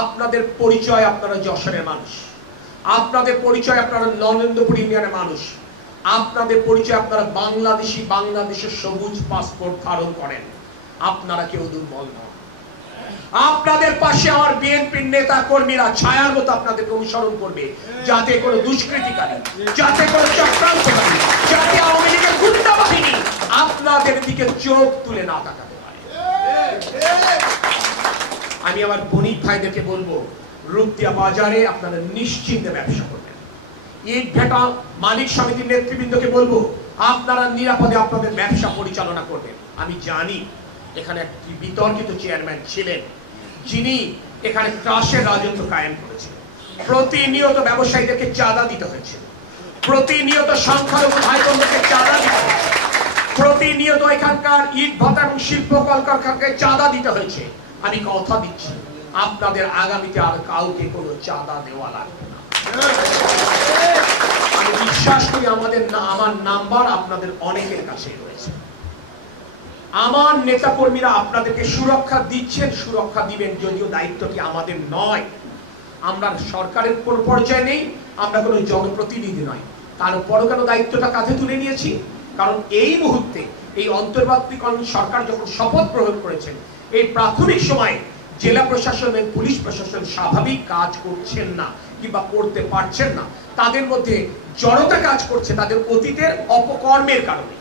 আপনাদের পরিচয় আপনারা যশোরের মানুষ, আপনাদের পরিচয় আপনারা নরেন্দ্রপুর ইউনিয়নের মানুষ, আপনাদের পরিচয় আপনারা বাংলাদেশি, বাংলাদেশের সবুজ পাসপোর্ট ধারণ করেন। আপনারা কেউ দুর্বল নন। আপনাদের পাশে আমার বিএনপির নেতা কর্মীরা ছায়ার মতো আপনাদেরকে অনুসরণ করবে, যাতে কোনো দুষ্কৃতিকারী, যাতে কোনো চক্রান্তকারী, যাতে আওয়ামী লীগের গুন্ডা বাহিনী আপনাদের দিকে চোখ তুলে না তাকাতে পারে। আমি আমার বণিক ভাইদেরকে বলবো, রূপদিয়া বাজারে আপনারা নিশ্চিন্তে ব্যবসা করবেন। ইট ভেটা মালিক সমিতির নেতৃবৃন্দকে বলবো, আপনারা নিরাপদে আপনাদের ব্যবসা পরিচালনা করবেন। আমি জানি এখানে একটি বিতর্কিত চেয়ারম্যান ছিলেন, যিনি এখানে ত্রাসের রাজত্ব কায়েম করেছেন। প্রতিনিয়ত ব্যবসায়ীদেরকে চাঁদা দিতে হয়েছে, প্রতিনিয়ত সংখ্যালঘু ভাই বোনদেরকে চাঁদা দিতে হয়েছে, প্রতিনিয়ত এখানকার ইট ভাটা এবং শিল্প কলকারখানাকে চাঁদা দিতে হয়েছে। আমি কথা দিচ্ছি, আপনাদের আগামীতে আর কাউকে কোনো চাঁদা দেওয়া লাগবে না। আমি বিশ্বাস করি আমার নাম্বার আপনাদের অনেকের কাছে রয়েছে। আমার নেতা কর্মীরা আপনাদেরকে সুরক্ষা দিচ্ছেন, সুরক্ষা দিবেন, যদিও দায়িত্বটি আমাদের নয়। আমরা সরকারের কোন পর্যায়ে নেই, আমরা কোনো জনপ্রতিনিধি নয়। তারপরও কেন দায়িত্বটা কাঁধে তুলে নিয়েছি? কারণ এই মুহূর্তে এই অন্তর্বর্তীকালীন সরকার যখন শপথ গ্রহণ করেছেন, এই প্রাথমিক সময়ে জেলা প্রশাসন এবং পুলিশ প্রশাসন স্বাভাবিক কাজ করছেন না কিংবা করতে পারছেন না। তাদের মধ্যে জড়তা কাজ করছে তাদের অতীতের অপকর্মের কারণে।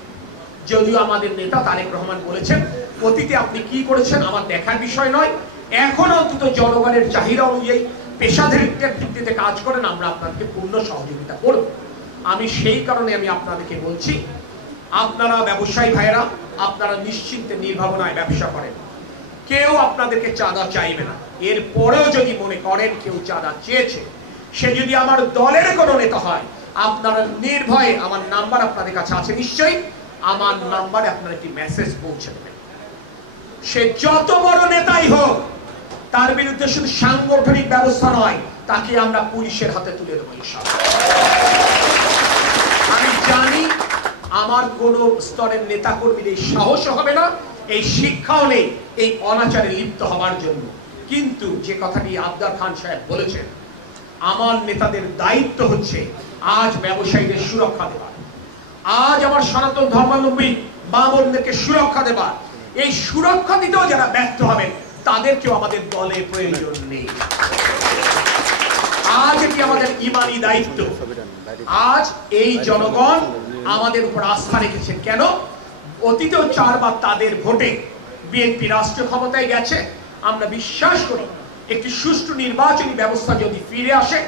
যদিও আমাদের নেতা তারেক রহমান বলেছেন, অতীতে আপনি কি করেছেন আমার দেখার বিষয় নয়, এখন অন্তত জনগণের চাহিদা অনুযায়ী পেশাদারিত্বের ভিত্তিতে কাজ করেন, আমরা আপনাদেরকে পূর্ণ সহযোগিতা করব। আমি সেই কারণে আমি আপনাদেরকে বলছি, আপনারা ব্যবসায়ী ভাইয়েরা, আপনারা নিশ্চিন্তে নির্ভাবনায় ব্যবসা করেন। কেউ আপনাদেরকে চাঁদা চাইবে না। এরপরেও যদি মনে করেন কেউ চাঁদা চেয়েছে, সে যদি আমার দলের কোনো নেতা হয়, আপনারা নির্ভয়ে, আমার নাম্বার আপনাদের কাছে আছে নিশ্চয়ই, আমার নাম্বারে আপনারা একটি মেসেজ পৌঁছে দেবেন। সে যত বড় নেতাই হোক, তার বিরুদ্ধে শুধু সাংগঠনিক ব্যবস্থা নয়, তাকে আমরা পুলিশের হাতে তুলে দেবো ইনশাআল্লাহ। আমি জানি আমার কোন স্তরের নেতা কর্মীদের সাহস হবে না, এই শিক্ষাও নেই এই অনাচারে লিপ্ত হওয়ার জন্য। কিন্তু যে কথাটি আবদার খান সাহেব বলেছেন, আমার নেতাদের দায়িত্ব হচ্ছে আজ ব্যবসায়ীদের সুরক্ষা দেওয়া, আজ আমার সনাতন ধর্মাবলম্বী মা বোনদেরকে সুরক্ষা দেওয়া। এই সুরক্ষা দিতেও যারা ব্যর্থ হবেন, তাদেরকেও আমাদের দলে প্রয়োজন নেই। আজ এটি আমাদের ইমানি দায়িত্ব। আজ এই জনগণ আমাদের উপর আস্থা রেখেছেন। কেন? অতীতেও 4 বার তাদের ভোটে বিএনপি রাষ্ট্র ক্ষমতায় গেছে। আমরা বিশ্বাস করি একটি সুষ্ঠু নির্বাচনী ব্যবস্থা যদি ফিরে আসে,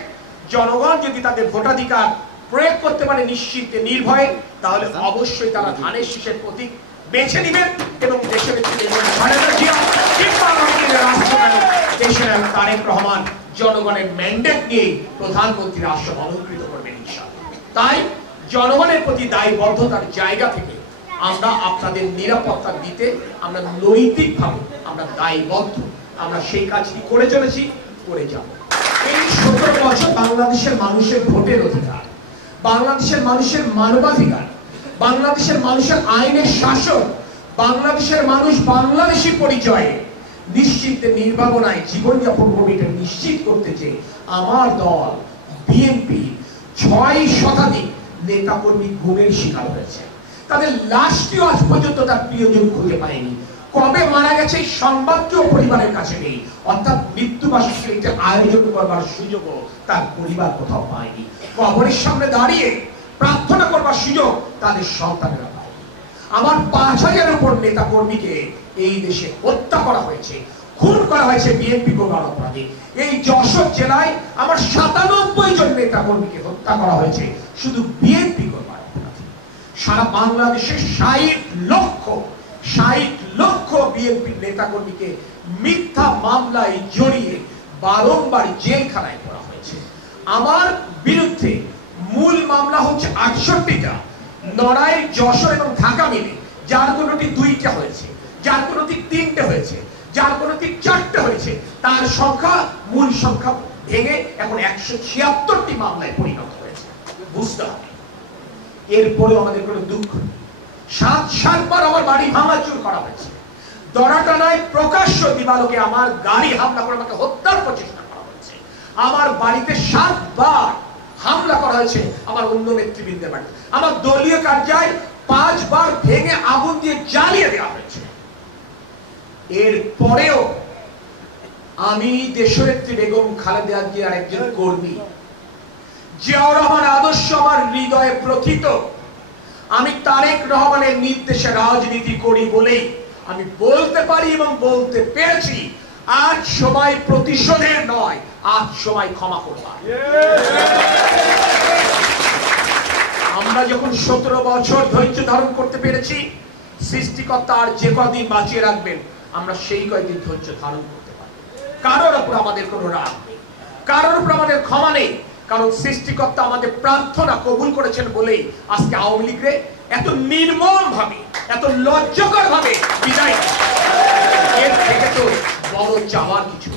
জনগণ যদি তাদের ভোটাধিকার প্রয়োগ করতে পারে নিশ্চিন্তে নির্ভয়ে, তাহলে অবশ্যই তারা ধানের শীষের প্রতীক বেছে নেবেন এবং দেশের তারেক রহমান জনগণের ম্যান্ডেট নিয়ে প্রধানমন্ত্রীর আসন অলঙ্কৃত করবেন ইনশাআল্লাহ। তাই জনগণের প্রতি দায়বদ্ধতার জায়গা থেকে আমরা আপনাদের নিরাপত্তা দিতে আমরা নৈতিকভাবে আমরা দায়বদ্ধ। আমরা সেই কাজটি করে চলেছি, করে যাব। এই 17 বছর বাংলাদেশের মানুষের ভোটের অধিকার, বাংলাদেশের মানুষের মানবাধিকার, বাংলাদেশের মানুষের আইনের শাসন, বাংলাদেশের মানুষ বাংলাদেশী পরিচয়ে নিশ্চিন্তে নির্ভাবনায় জীবনযাপন করবে, এটা নিশ্চিত করতে চেয়ে আমার দল বিএনপি 6 শতাধিক নেতাকর্মী গুমের শিকার হয়েছে। তাদের লাশটিও আজ পর্যন্ত তার প্রিয়জন খুঁজে পায়নি। কবে মারা গেছে এই সংবাদটিও পরিবারের কাছে নেই। অর্থাৎ মৃত্যুবার্ষিকীতে আয়োজন করবার সুযোগও তার পরিবার কোথাও পায়নি। কবরের সামনে দাঁড়িয়ে প্রার্থনা করবার সুযোগ তাদের সন্তানেরা পায়নি। আমার 5000-এর উপর নেতা কর্মীকে এই দেশে হত্যা করা হয়েছে, খুন করা হয়েছে বিএনপি গোলার অপরাধে। এই যশোর জেলায় আমার 97 জন নেতা কর্মীকে হত্যা করা হয়েছে শুধু বিএনপি গোলার অপরাধে। সারা বাংলাদেশে 60 লক্ষ বিএনপি নেতা কর্মীকে মিথ্যা মামলায় জড়িয়ে বারংবার জেলখানায় করা হয়েছে। আমার বিরুদ্ধে মূল মামলা হচ্ছে 68টা, নড়াইল, যশোর এবং ঢাকা মিলে, যার কোনোটি 2টা হয়েছে, যার কোনোটি 3টে হয়েছে, যার কোনোটি 4টে হয়েছে। তার সংখ্যা, মূল সংখ্যা ভেঙে এখন 176টি মামলায় পরিণত হয়েছে। বুঝতে হবে এরপরেও আমাদের কোনো দুঃখ নেই। 7বার আমার বাড়ি ভাঙাচুর করা হয়েছে। দরাটানায় প্রকাশ্য দিবালোকে আমার গাড়ি হামলা করে আমাকে হত্যার প্রচেষ্টা আমার বাড়িতে 7 বার হামলা করা হয়েছে, আমার অন্য নেতৃবৃন্দের বাড়িতে। আমার দলীয় কার্যালয় 5 বার ভেঙে আগুন দিয়ে জ্বালিয়ে দেওয়া হয়েছে। এর পরেও আমি দেশনেত্রী বেগম খালেদা জিয়ার একজন কর্মী, জিয়াউর রহমান আদর্শ আমার হৃদয়ে প্রথিত। আমি তারেক রহমানের নির্দেশে রাজনীতি করি বলেই আমি বলতে পারি এবং বলতে পেরেছি, আজ সময় প্রতিশোধের নয়, আজ সময় ক্ষমা করবার। আমরা যখন 17 বছর ধৈর্য ধারণ করতে পেরেছি, সৃষ্টিকর্তা আর যে কদিন বাঁচিয়ে রাখবেন আমরা সেই কয়েকদিন ধৈর্য ধারণ করতে পারি। কারোর উপর আমাদের কোনো রাগ নেই, কারোর উপর আমাদের ক্ষমা নেই, কারণ সৃষ্টিকর্তা আমাদের প্রার্থনা কবুল করেছেন বলেই আজকে আওয়ামী লীগের এত নির্মম ভাবে, এত লজ্জাকর ভাবে বিদায়। এর থেকে তো বড় চাওয়ার কিছু